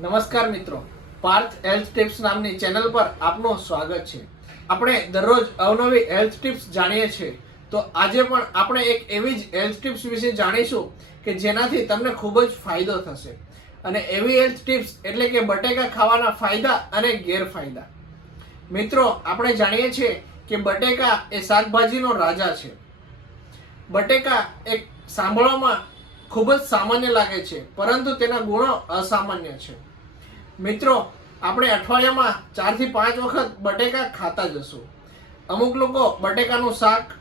નમસ્કાર મિત્રો. Parth health tips નામની ચેનલ પર આપનું સ્વાગત છે. આપણે દરરોજ અવનવી હેલ્થ ટિપ્સ જાણીએ છીએ. તો આજે પણ આપણે એક એવી જ હેલ્થ ટિપ્સ વિશે જાણીશું કે જેનાથી તમને ખૂબ જ ફાયદો થશે. અને એવી હેલ્થ ટિપ્સ એટલે કે બટેકા ખાવાના ફાયદા અને ગેરફાયદા. મિત્રો, આપણે જાણીએ છીએ કે બટેકા એ શાકભાજીનો રાજા છે. બટેકા એક સાંભળવામાં ખૂબ જ સામાન્ય લાગે છે, પરંતુ તેના ગુણો અસામાન્ય છે. મિત્રો, આપણે અઠવાડિયામાં ચારથી પાંચ વખત બટેકા ખાતા જશું. અમુક લોકો બટેકાનું શાક,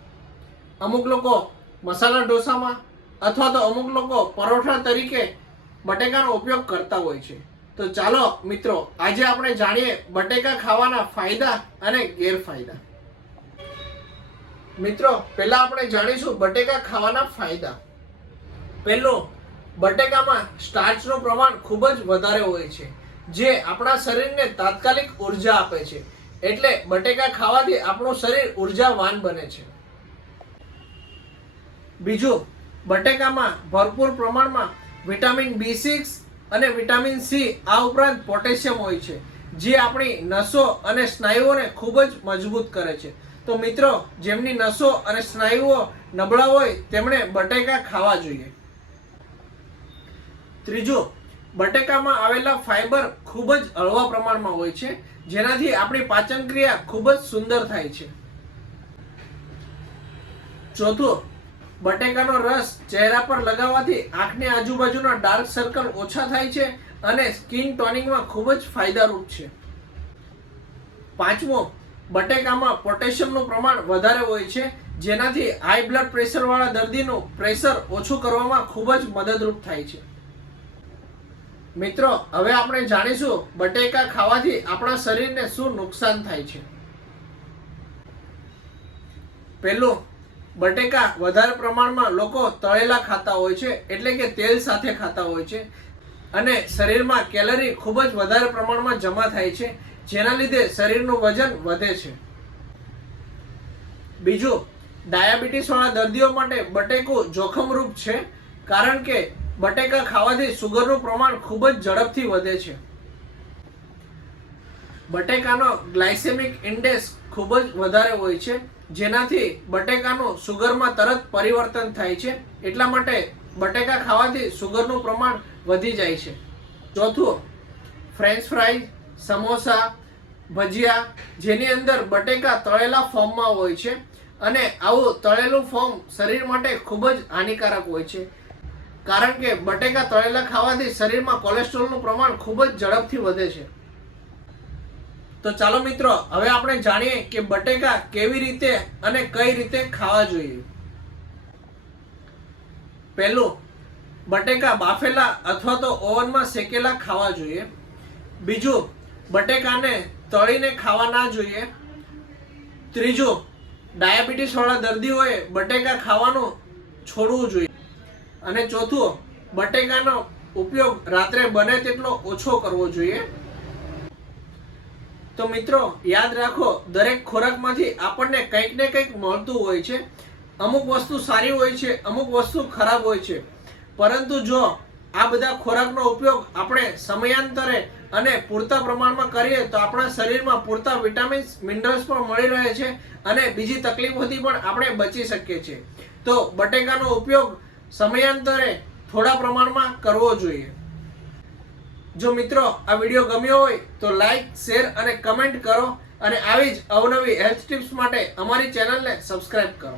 અમુક લોકો મસાલા ઢોસામાં, અથવા તો અમુક લોકો પરોઠા તરીકે બટેકાનો ઉપયોગ કરતા હોય છે. તો ચાલો, મિત્રો, આજે આપણે જાણીએ બટેકા ખાવાના ફાયદા અને ગેરફાયદા. મિત્રો, પહેલા આપણે જાણીશું બટેકા ખાવાના ફાયદા. પહેલો, બટેકામાં સ્ટાર્ચનું પ્રમાણ ખૂબ જ વધારે હોય છે. જે આપણા શરીરને તાત્કાલિક ઊર્જા આપે છે. એટલે બટેકા ખાવાથી આપણું શરીર ઉર્જાવાન બને છે. બીજું, બટેકામાં ભરપૂર પ્રમાણમાં વિટામિન બી સિક્સ અને વિટામિન સી આ ઉપરાંત પોટેશિયમ હોય છે, જે આપણી નસો અને સ્નાયુઓને ખૂબ જ મજબૂત કરે છે. તો મિત્રો, જેમની નસો અને સ્નાયુઓ નબળા હોય, તેમણે બટેકા ખાવા જોઈએ. ત્રીજું બટેકામાં આવેલા ફાઈબર ખૂબ જ હળવા પ્રમાણમાં હોય છે, જેનાથી આપણી પાચન ક્રિયા ખૂબ જ સુંદર થાય છે. ચોથું, બટેકાનો રસ ચહેરા પર લગાવવાથી આંખની આજુબાજુના ડાર્ક સર્કલ ઓછા થાય છે અને સ્કિન ટોનિંગમાં ખૂબ જ ફાયદારૂપ છે. પાંચમો, બટેકામાં પોટેશિયમનું પ્રમાણ વધારે હોય છે, જેનાથી હાઈ બ્લડ પ્રેશરવાળા દર્દીનું પ્રેશર ઓછું કરવામાં ખૂબ જ મદદરૂપ થાય છે. મિત્રો, હવે આપણે જાણીશું બટેકા ખાવાથી આપણા શરીરને શું નુકસાન થાય છે. પહેલું, બટેકા વધારે પ્રમાણમાં લોકો તળેલા ખાતા હોય છે, એટલે કે તેલ સાથે ખાતા હોય છે. અને શરીરમાં કેલરી ખૂબ જ વધારે પ્રમાણમાં જમા થાય છે, જેના લીધે શરીરનું વજન વધે છે. બીજું, ડાયાબિટીસવાળા દર્દીઓ માટે બટેકું જોખમરૂપ છે, કારણ કે બટેકા ખાવાથી સુગરનું પ્રમાણ ખૂબ જ ઝડપથી વધે છે. બટેકાનો ગ્લાયસેમિક ઇન્ડેક્સ ખૂબ જ વધારે હોય છે, જેનાથી બટેકાનું સુગરમાં તરત પરિવર્તન થાય છે, એટલા માટે બટેકા ખાવાથી સુગરનું પ્રમાણ વધી જાય છે. ચોથું ફ્રેન્ચ ફ્રાઈઝ સમોસા, ભજીયા, જેની અંદર બટેકા તળેલા ફોર્મમાં હોય છે, અને આવું તળેલું ફોર્મ શરીર માટે ખૂબ જ હાનિકારક હોય છે. કારણ કે બટેકા તળેલા ખાવાથી શરીરમાં કોલેસ્ટ્રોલનું પ્રમાણ ખૂબ જ ઝડપથી વધે છે. તો ચાલો મિત્રો, હવે આપણે જાણીએ કે બટેકા કેવી રીતે અને કઈ રીતે ખાવા જોઈએ. પહેલું, બટેકા બાફેલા અથવા તો ઓવનમાં શેકેલા ખાવા જોઈએ. બીજું, બટેકાને તળીને ખાવા ના જોઈએ. ત્રીજું ડાયાબિટીસ વાળા દર્દીઓએ બટેકા ખાવાનું છોડવું જોઈએ. અને ચોથું, બટેકાનો ઉપયોગ રાત્રે બને તેટલો ઓછો કરવો જોઈએ. તો મિત્રો, યાદ રાખો, દરેક ખોરાકમાંથી આપણને કંઈક ને કંઈક મળતું હોય છે. અમુક વસ્તુ સારી હોય છે, અમુક વસ્તુ ખરાબ હોય છે. પરંતુ જો આ બધા ખોરાકનો ઉપયોગ આપણે સમયાંતરે અને પૂરતા પ્રમાણમાં કરીએ, તો આપણા શરીરમાં પૂરતા વિટામિન્સ, મિનરલ્સ પણ મળી રહે છે અને બીજી તકલીફોથી પણ આપણે બચી શકીએ છીએ. તો બટેકાનો ઉપયોગ સમયાંતરે થોડા પ્રમાણમાં કરવો જોઈએ. જો મિત્રો આ વીડિયો ગમ્યો હોય તો લાઈક, શેર અને કમેન્ટ કરો અને આવી જ અવનવી હેલ્થ ટિપ્સ માટે અમારી ચેનલને સબસ્ક્રાઇબ કરો.